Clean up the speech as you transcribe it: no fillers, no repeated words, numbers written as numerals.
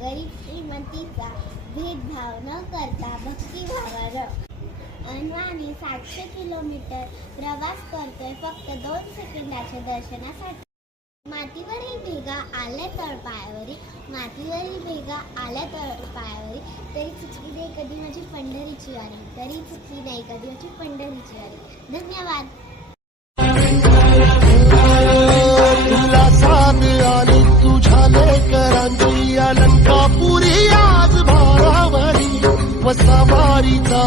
गरीब श्रीमंतीचा भेदभाव न करता भक्तिभावानं अनवाणी 700 किलोमीटर प्रवास करतोय फक्त 2 सेकंदाच्या दर्शनासाठी. मातीवरील भेगा आल्या तळपायावरी, मातीवरील भेगा आल्या तळपायावरी, तरी चुकली नाही कधी माझी पंढरीची वारी, तरी चुकली नाही कधी माझी पंढरीची वारी. धन्यवाद. तुला साथ आली तुझ्या लेकरांची अलंकापुरी आज भारावरी वसावारीचा